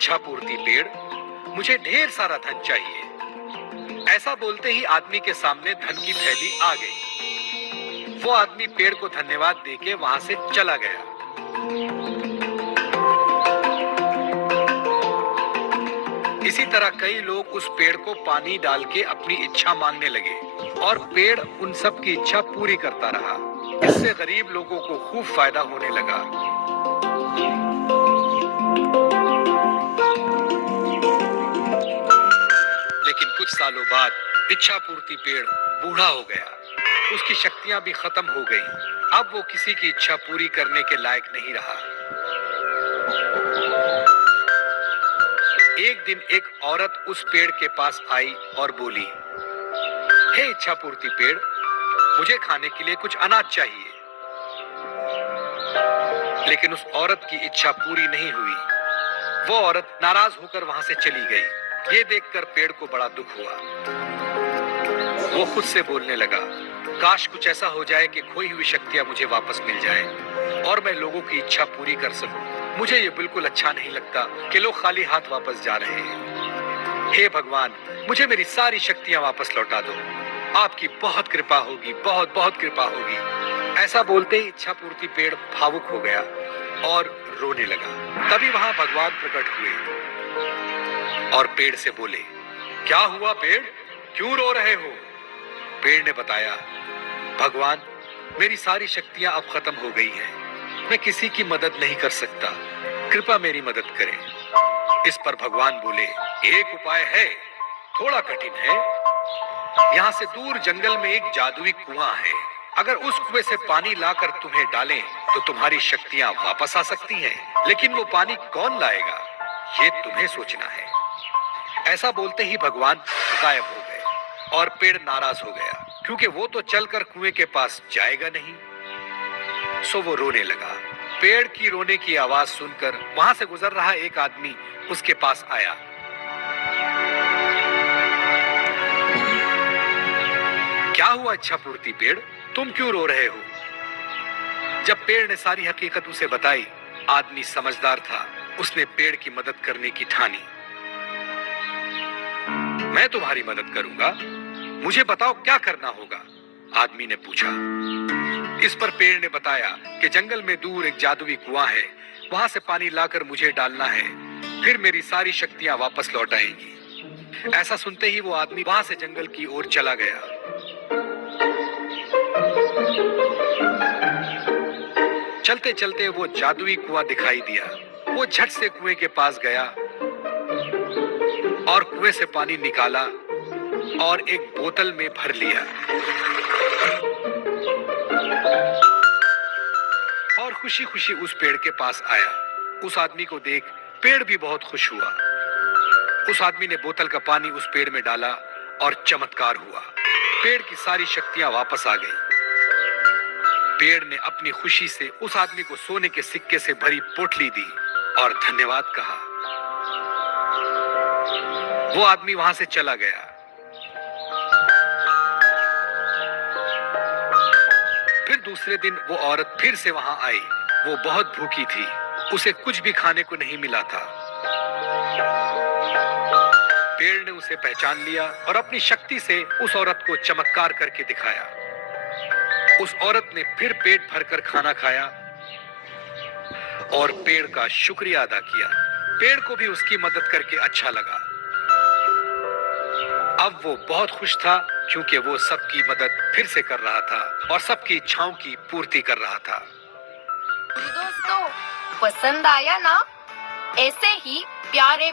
इच्छा पूर्ति पेड़, मुझे ढेर सारा धन चाहिए। ऐसा बोलते ही आदमी के सामने धन की थैली आ गई। वो आदमी पेड़ को धन्यवाद देके वहां से चला गया। इसी तरह कई लोग उस पेड़ को पानी डाल के अपनी इच्छा मांगने लगे और पेड़ उन सब की इच्छा पूरी करता रहा। इससे गरीब लोगों को खूब फायदा होने लगा। लेकिन कुछ सालों बाद इच्छा पूर्ति पेड़ बूढ़ा हो गया। उसकी शक्तियां भी खत्म हो गईं। अब वो किसी की इच्छा पूरी करने के लायक नहीं रहा। एक दिन एक औरत उस पेड़ के पास आई और बोली, हे इच्छा पूर्ति पेड़, मुझे खाने के लिए कुछ अनाज चाहिए। लेकिन उस औरत की इच्छा पूरी नहीं हुई। वो औरत नाराज होकर वहां से चली गई। ये देखकर पेड़ को बड़ा दुख हुआ। वो खुद से बोलने लगा, काश कुछ ऐसा हो जाए कि खोई हुई शक्तियां मुझे वापस मिल जाए और मैं लोगों की इच्छा पूरी कर सकूं। मुझे ये बिल्कुल अच्छा नहीं लगता कि लोग खाली हाथ वापस जा रहे हैं। हे भगवान, मुझे मेरी सारी शक्तियां वापस लौटा दो। आपकी बहुत कृपा होगी, बहुत बहुत कृपा होगी। ऐसा बोलते ही इच्छा पूर्ति पेड़ भावुक हो गया और रोने लगा। तभी वहां भगवान प्रकट हुए और पेड़ से बोले, क्या हुआ पेड़, क्यों रो रहे हो? पेड़ ने बताया, भगवान, मेरी सारी शक्तियां अब खत्म हो गई हैं। मैं किसी की मदद नहीं कर सकता, कृपया मेरी मदद करें। इस पर भगवान बोले, एक उपाय है, थोड़ा कठिन है। यहाँ से दूर जंगल में एक जादुई कुआं है। अगर उस कुएं से पानी लाकर तुम्हें डालें तो तुम्हारी शक्तियां वापस आ सकती हैं। लेकिन वो पानी कौन लाएगा, ये तुम्हें सोचना है। ऐसा बोलते ही भगवान गायब हो गए और पेड़ नाराज हो गया, क्योंकि वो तो चलकर कुएं के पास जाएगा नहीं। सो वो रोने लगा। पेड़ की रोने की आवाज सुनकर वहां से गुजर रहा एक आदमी उसके पास आया। क्या हुआ इच्छा पूर्ति पेड़, तुम क्यों रो रहे हो? जब पेड़ ने सारी हकीकत उसे बताई, आदमी समझदार था। उसने पेड़ की मदद करने की ठानी। मैं तुम्हारी मदद करूंगा, मुझे बताओ क्या करना होगा? आदमी ने पूछा। इस पर पेड़ ने बताया कि जंगल में दूर एक जादुई कुआं है, वहां से पानी लाकर मुझे डालना है, फिर मेरी सारी शक्तियां वापस लौट आएंगी। ऐसा सुनते ही वो आदमी वहां से जंगल की ओर चला गया। चलते चलते वो जादुई कुआं दिखाई दिया। वो झट से कुएं के पास गया और कुएं से पानी निकाला और एक बोतल में भर लिया और खुशी खुशी उस पेड़ के पास आया। उस आदमी को देख पेड़ भी बहुत खुश हुआ। उस आदमी ने बोतल का पानी उस पेड़ में डाला और चमत्कार हुआ। पेड़ की सारी शक्तियां वापस आ गईं। पेड़ ने अपनी खुशी से उस आदमी को सोने के सिक्के से भरी पोटली दी और धन्यवाद कहा। वो आदमी वहां से चला गया। फिर दूसरे दिन वो औरत फिर से वहां आई। वो बहुत भूखी थी, उसे कुछ भी खाने को नहीं मिला था। पेड़ ने उसे पहचान लिया और अपनी शक्ति से उस औरत को चमत्कार करके दिखाया। उस औरत ने फिर पेट भरकर खाना खाया और पेड़ का शुक्रिया अदा किया। पेड़ को भी उसकी मदद करके अच्छा लगा। अब वो बहुत खुश था, क्योंकि वो सबकी मदद फिर से कर रहा था और सबकी इच्छाओं की पूर्ति कर रहा था। दोस्तों, पसंद आया ना? ऐसे ही प्यारे